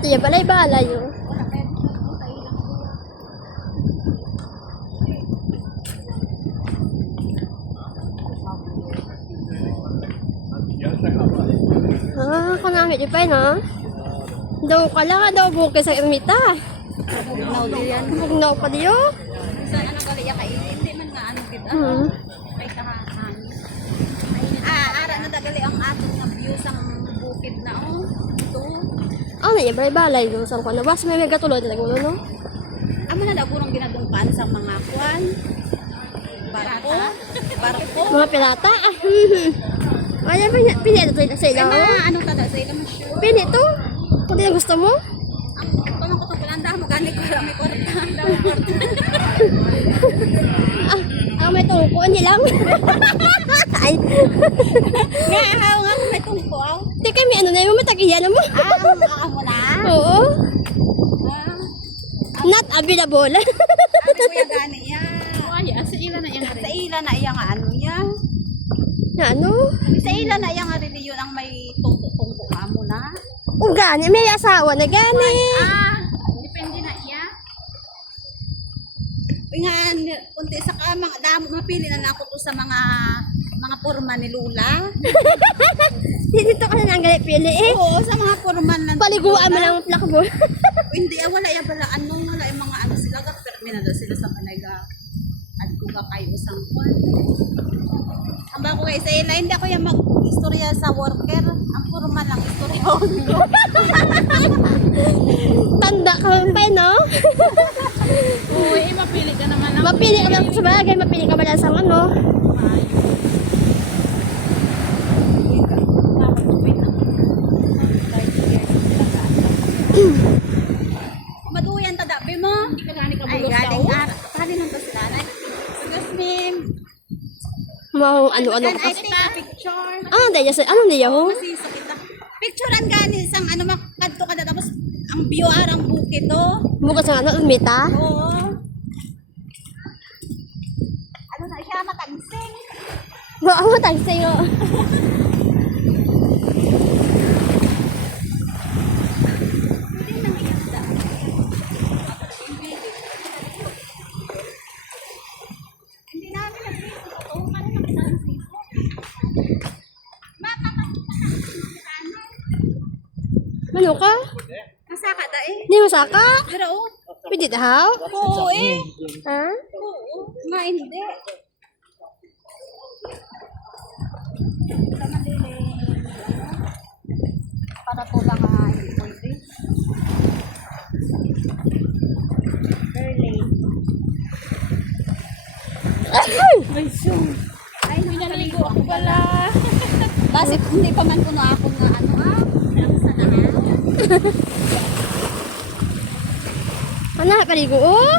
Tiya balay-balay yun. Kanami di pa na. Daw ka lang, daw bukay sa imita. Bugnaw di yan. Bugnaw pa diyo. Saan ano gali ya kainin? Hindi man nga ano kita. May kahahan. Ara na dagali ang atong na view sang bukid na oh. Ito. Ano yan, balay-balay doon. Saan ko na? Bas may gatulod na gulo, no? Amo na daw punong ginadungpan sa mga kwan. Barko. Barko. Mga pirata. Ay, pinito to sa ilaw. Anong tada sa ilang show? Pinito? Kung di na gusto mo? Ang tunong ko to palanda mo gani ko lang may kwarta. May tungko nilang. Ay. Nga nga may tungko aw. Di kay may ano na yung matagiyan mo. Amo na. Oo. Not available. Ano kuya gani ya? Sa ila na iyang Sa ila na iya nga ano ya? Na ano? Sa ila na iya nga reliyon ang may tungko-tungko amo na. O gani, may asawa na gani. depende na iya. Nga, kunti sa kamang damo mapili na ako to sa mga porma ni Lula. Dito ka na nang galit pili eh. Oo, sa mga porma lang. Paliguan mo lang ang plakbo. Hindi, wala ya bala ano, wala yung mga ano sila ga permi na daw sila sa kanayga. Adto ka kayo sang kwan. Ang ba ko kay sa ila, hindi ako yung mag-istorya sa worker. Ang porma lang istorya ko. Tanda ka pa no? Uy, mapili ka naman ang Mapili ka lang sa bagay, mapili ka ba lang sa ano? Maduyan ta dabi mo. Hindi ka gani Ay, kabulos galing daw. ara. Kali nang to sila na. Excuse me. Mau ano-ano Can ka. I take a picture? Ano diya sa ano diya ho? Masisa kita. Picturean gani sang ano makadto ka na tapos ang view arang bukid to. Bukas sa ano, umita. Oo. Ano na siya matagsing. Wa mo tag sayo. Pwede nang iisda. Hindi namin nag-Facebook ito. Paano nakita ng Facebook? Ano ka? Masaka da eh. Hindi masaka? Pero oh. Pwede daw? Oo eh. Ha? Oo. Nga hindi. Sama din eh. Para to lang hindi pwede. Early. Ay! Ay, Pinaligo ako pala. Basit hindi pa man kuno ako nga ano ang sanahan. Ano paligo? Oh?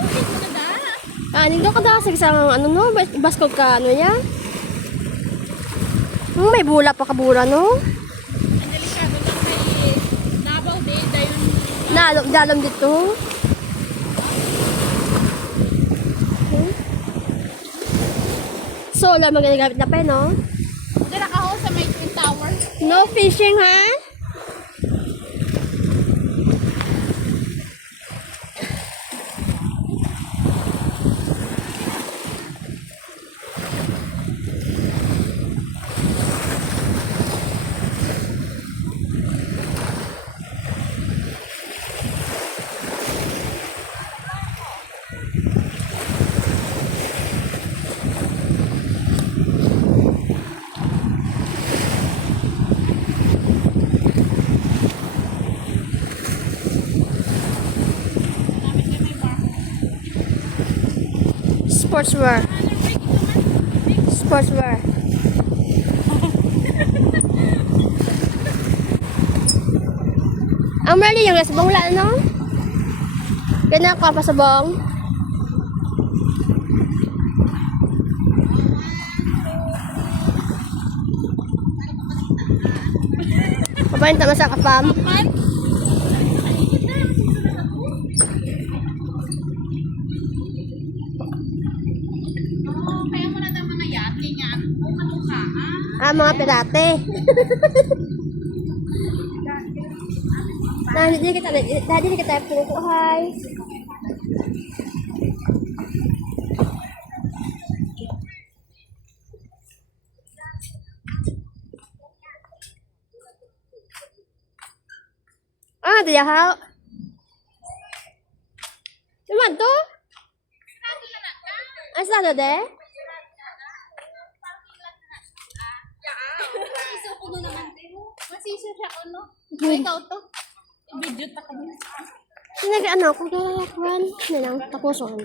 Nindot ka daw sa isang ano no, baskog ka ano ya? May bula pa kabura no? Ang delikado lang may labaw din dayon. Dalom dito. Solo magagamit na pa no? Dala ka ho sa may Twin Tower. No fishing ha? Sportswear. Sportswear. Ang mali yung resbong wala no? Kaya ka pa sa bong. Papain tama sa kapam. Kaya mo na daw mga yate nga. Kung ano ka Mga pirate. Dahil kita pukuhay. Ah, dia hal. Cuma tuh. Asa na de? Isuko mo naman, Teo. Masisa siya, ano? Ikaw to. Video ta kami. Ano ko kaya kuan? Nilang tapuson.